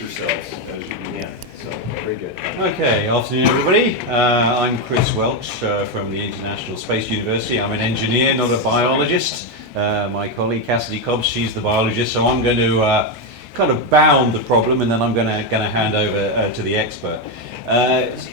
yourselves as you begin. So, very good. Okay, afternoon everybody. I'm Chris Welch from the International Space University. I'm an engineer, not a biologist. My colleague Cassidy Cobbs, she's the biologist, so I'm going to kind of bound the problem and then I'm going to hand over to the expert.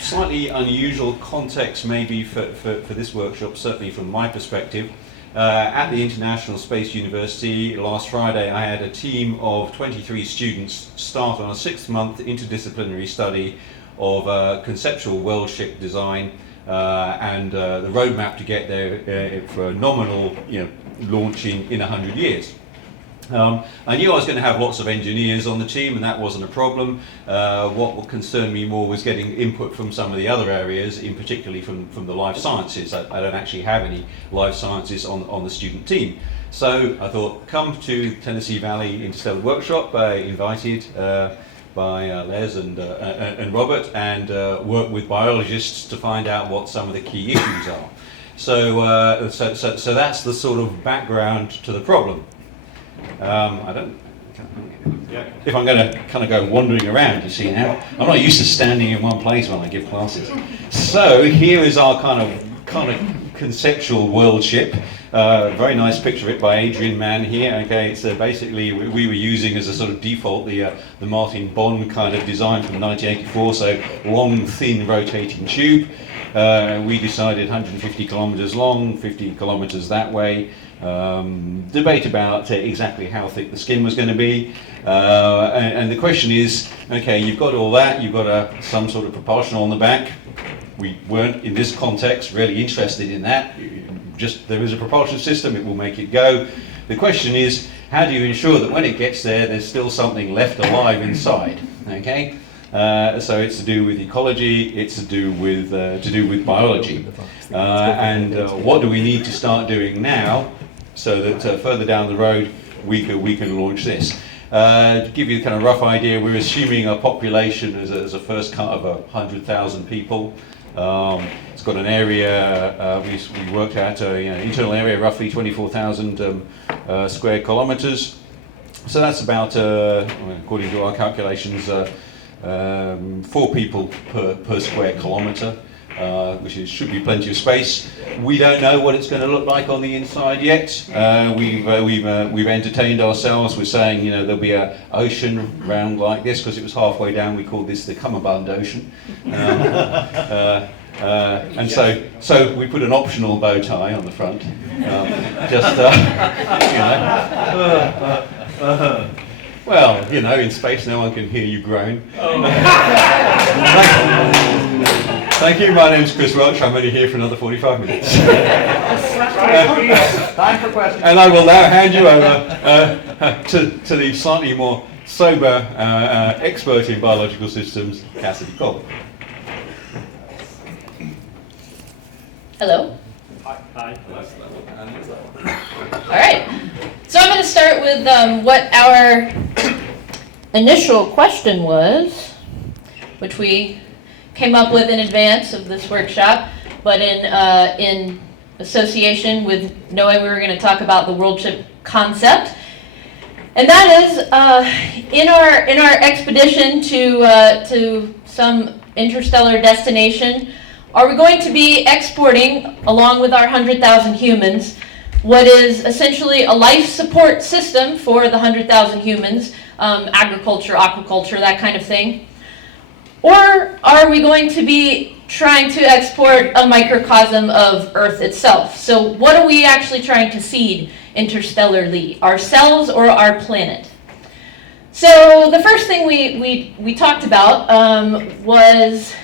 Slightly unusual context maybe for this workshop, certainly from my perspective. At the International Space University last Friday I had a team of 23 students start on a 6-month interdisciplinary study of conceptual Worldship design and the roadmap to get there for a nominal launch in 100 years. I knew I was going to have lots of engineers on the team and that wasn't a problem. What concerned me more was getting input from some of the other areas, in particularly from the life sciences. I don't actually have any life sciences on the student team. So I thought, come to Tennessee Valley Interstellar Workshop, invited by Les and Robert, and work with biologists to find out what some of the key issues are. So that's the sort of background to the problem. If I'm going to kind of go wandering around, you see now, I'm not used to standing in one place when I give classes. So here is our kind of conceptual Worldship. Very nice picture of it by Adrian Mann here. Okay, so basically we were using as a sort of default the Martin Bond kind of design from 1984, so long, thin, rotating tube. We decided 150 kilometers long, 50 kilometers that way. Debate about exactly how thick the skin was going to be, and the question is, okay, you've got all that, you've got some sort of propulsion on the back. We weren't in this context really interested in that. Just there is a propulsion system, it will make it go. The question is, how do you ensure that when it gets there, there's still something left alive inside? Okay, so it's to do with ecology, it's to do with biology, and what do we need to start doing now so that further down the road we can launch this. To give you a kind of rough idea, we're assuming a population as a first cut of 100,000 people. It's got an area, we worked out internal area roughly 24,000 square kilometers. So that's about, according to our calculations, 4 people per square kilometer. Which should be plenty of space. We don't know what it's going to look like on the inside yet. We've entertained ourselves with saying, there'll be an ocean round like this, because it was halfway down. We called this the Cummerbund Ocean, and so we put an optional bow tie on the front. Well, in space no one can hear you groan. Thank you, my name's Chris Welch, I'm only here for another 45 minutes. Time for questions. And I will now hand you over to the slightly more sober expert in biological systems, Cassidy Cobbs. Hello. Hi. All right. So I'm going to start with what our initial question was, which we came up with in advance of this workshop, but in association with knowing we were going to talk about the Worldship concept, and that is in our expedition to some interstellar destination, are we going to be exporting, along with our 100,000 humans, what is essentially a life support system for the 100,000 humans, agriculture, aquaculture, that kind of thing? Or are we going to be trying to export a microcosm of Earth itself? So what are we actually trying to seed interstellarly, ourselves or our planet? So the first thing we talked about was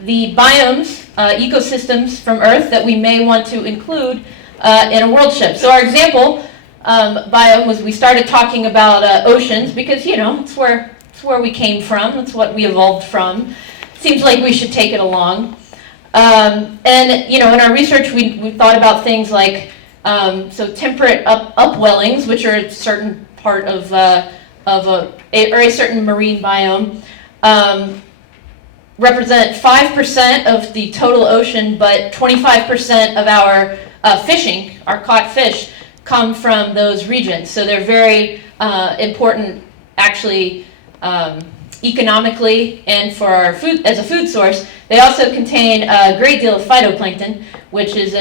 the biomes, ecosystems from Earth that we may want to include in a Worldship. So our example biome was, we started talking about oceans because, it's where we came from, that's what we evolved from. Seems like we should take it along. And in our research we thought about things like temperate upwellings, which are a certain part of a certain marine biome, represent 5% of the total ocean, but 25% of our fishing, our caught fish, come from those regions. So they're very important, actually, economically and for our food as a food source, they also contain a great deal of phytoplankton, which is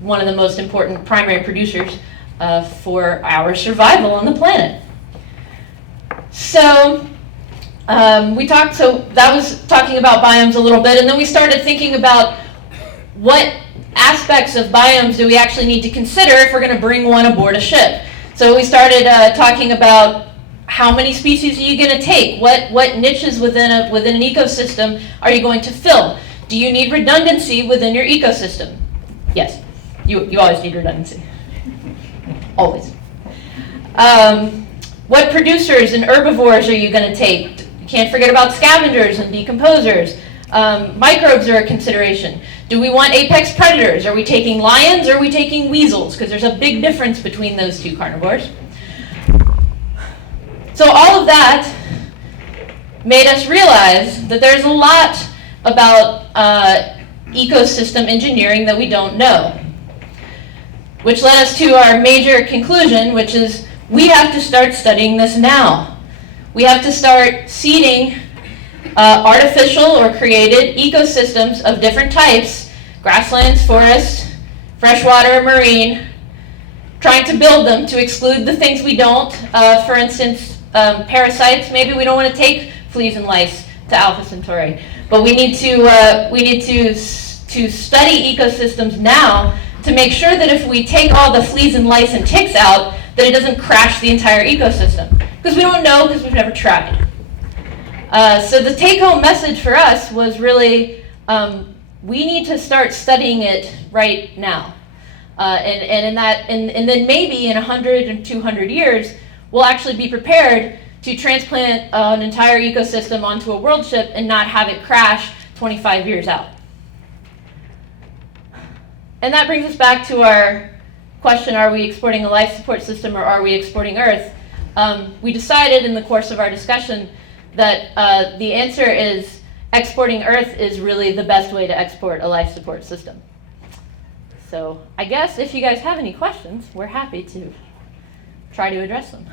one of the most important primary producers for our survival on the planet. So so that was talking about biomes a little bit, and then we started thinking about what aspects of biomes do we actually need to consider if we're going to bring one aboard a ship. So we started talking about how many species are you going to take? What niches within an ecosystem are you going to fill? Do you need redundancy within your ecosystem? Yes, you always need redundancy. Always. What producers and herbivores are you going to take? You can't forget about scavengers and decomposers. Microbes are a consideration. Do we want apex predators? Are we taking lions or are we taking weasels? Because there's a big difference between those two carnivores. So all of that made us realize that there's a lot about ecosystem engineering that we don't know. Which led us to our major conclusion, which is we have to start studying this now. We have to start seeding artificial or created ecosystems of different types, grasslands, forests, freshwater, marine, trying to build them to exclude the things we don't. For instance, parasites. Maybe we don't want to take fleas and lice to Alpha Centauri, but we need to study ecosystems now to make sure that if we take all the fleas and lice and ticks out, that it doesn't crash the entire ecosystem. Because we don't know, because we've never tried. So the take-home message for us was really, we need to start studying it right now. And then maybe in 100 and 200 years, we'll actually be prepared to transplant an entire ecosystem onto a world ship and not have it crash 25 years out. And that brings us back to our question, are we exporting a life support system or are we exporting Earth? We decided in the course of our discussion that the answer is exporting Earth is really the best way to export a life support system. So I guess if you guys have any questions, we're happy to try to address them.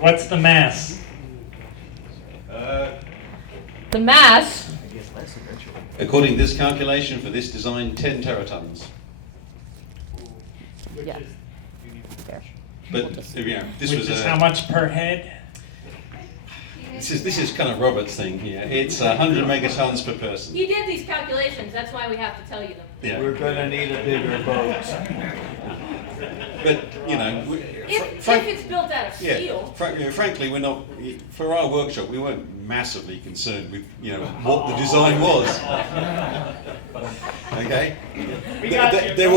What's the mass? The mass, According to this calculation for this design, 10 teratons. yeah. Fair. But you know, this Which was is how much per head? this is kind of Robert's thing here. It's 100 megatons per person. He did these calculations, that's why we have to tell you them. Yeah. We're gonna need a bigger boat. But you know, If it's built out of steel. frankly, we're not. For our workshop, we weren't massively concerned with what the design was. Okay, there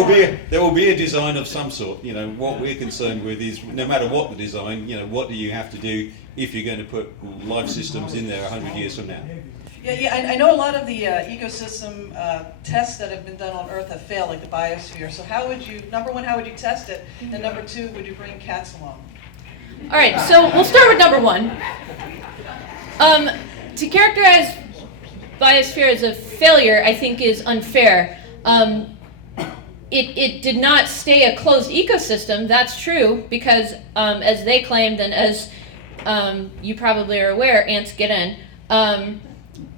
will be a design of some sort. What we're concerned with is no matter what the design, what do you have to do if you're going to put life systems in there 100 years from now? Yeah, I know a lot of the ecosystem tests that have been done on Earth have failed, like the biosphere. So number one, how would you test it? And number two, would you bring cats along? All right, so we'll start with number one. To characterize biosphere as a failure, I think is unfair. It did not stay a closed ecosystem, that's true, because as they claimed, and as you probably are aware, ants get in.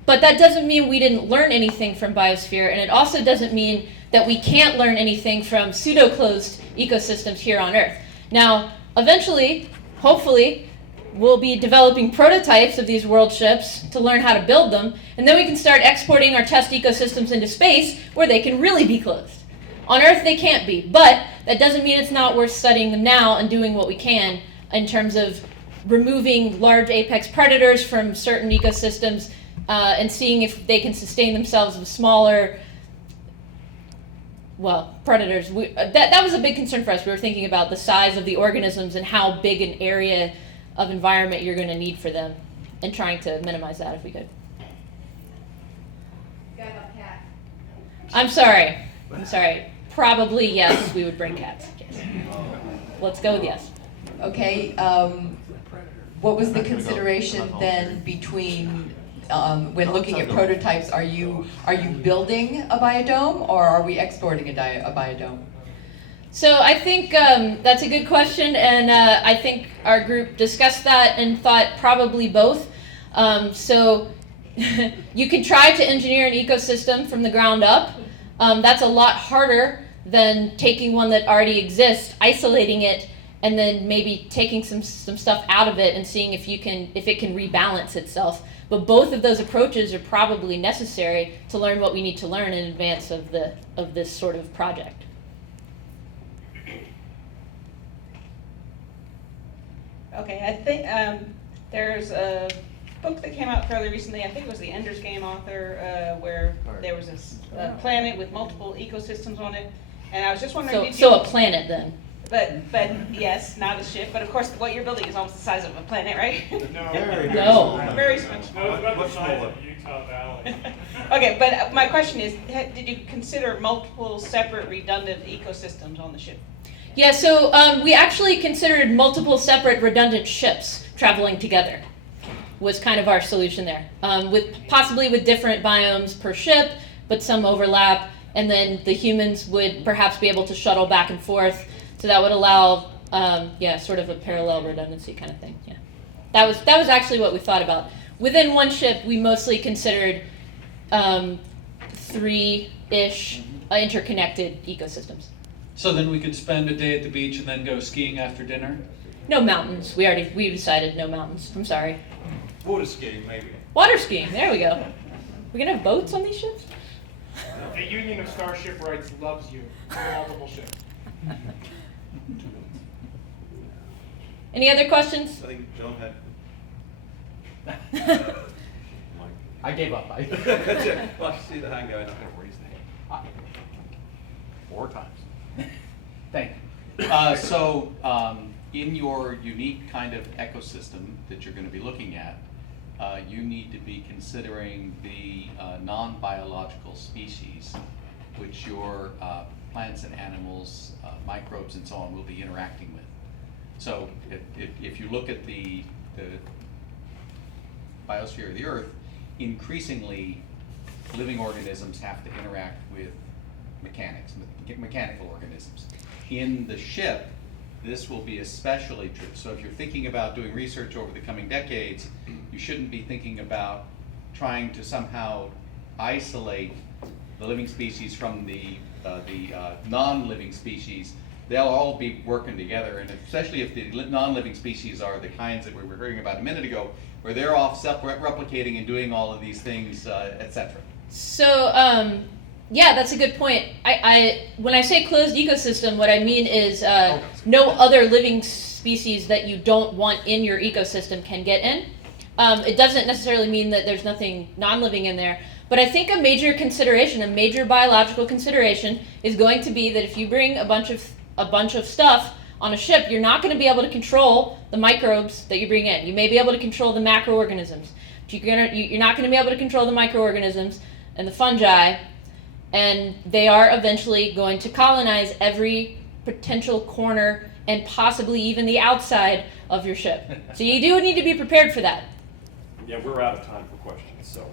But that doesn't mean we didn't learn anything from biosphere, and it also doesn't mean that we can't learn anything from pseudo-closed ecosystems here on Earth. Now, eventually, hopefully, we'll be developing prototypes of these world ships to learn how to build them, and then we can start exporting our test ecosystems into space where they can really be closed. On Earth, they can't be, but that doesn't mean it's not worth studying them now and doing what we can in terms of removing large apex predators from certain ecosystems and seeing if they can sustain themselves with smaller, predators. That was a big concern for us. We were thinking about the size of the organisms and how big an area of environment you're going to need for them, and trying to minimize that if we could. I'm sorry. Probably yes, we would bring cats. Yes. Let's go with yes. Okay, what was the consideration then between, when looking at prototypes, are you building a biodome or are we exporting a biodome? So I think that's a good question, and I think our group discussed that and thought probably both. So you could try to engineer an ecosystem from the ground up. That's a lot harder than taking one that already exists, isolating it, and then maybe taking some stuff out of it and seeing if it can rebalance itself. But both of those approaches are probably necessary to learn what we need to learn in advance of this sort of project. Okay, I think there's a book that came out fairly recently. I think it was the Ender's Game author, where there was a planet with multiple ecosystems on it, and I was just wondering. So a planet then. But yes, not a ship. But of course, what you're building is almost the size of a planet, right? No. Very small. No, it's about the size of Utah Valley. Okay, but my question is, did you consider multiple separate redundant ecosystems on the ship? Yeah, so we actually considered multiple separate redundant ships traveling together was kind of our solution there, possibly with different biomes per ship, but some overlap, and then the humans would perhaps be able to shuttle back and forth, so that would allow, sort of a parallel redundancy kind of thing. Yeah, that was actually what we thought about. Within one ship, we mostly considered 3-ish interconnected ecosystems. So then we could spend a day at the beach and then go skiing after dinner? No mountains. We decided no mountains. I'm sorry. Water skiing, maybe. Water skiing. There we go. We're gonna have boats on these ships? The Union of Starship Rights loves you. Multiple ships. Any other questions? I think John had. I gave up. Well, I see the hand going. I'm going to raise the hand. 4 times. Thank you. In your unique kind of ecosystem that you're going to be looking at, you need to be considering the non-biological species which your plants and animals, microbes and so on will be interacting with. So if you look at the biosphere of the Earth, increasingly living organisms have to interact with mechanical organisms. In the ship, this will be especially true. So if you're thinking about doing research over the coming decades, you shouldn't be thinking about trying to somehow isolate the living species from the non-living species. They'll all be working together, and especially if the non-living species are the kinds that we were hearing about a minute ago, where they're off replicating and doing all of these things, etc. So, yeah, that's a good point. When I say closed ecosystem, what I mean is no other living species that you don't want in your ecosystem can get in. It doesn't necessarily mean that there's nothing non-living in there, but I think a major consideration, a major biological consideration, is going to be that if you bring a bunch of stuff on a ship, you're not going to be able to control the microbes that you bring in. You may be able to control the macroorganisms, but you're not going to be able to control the microorganisms and the fungi, and they are eventually going to colonize every potential corner and possibly even the outside of your ship. So you do need to be prepared for that. Yeah, we're out of time for questions, so.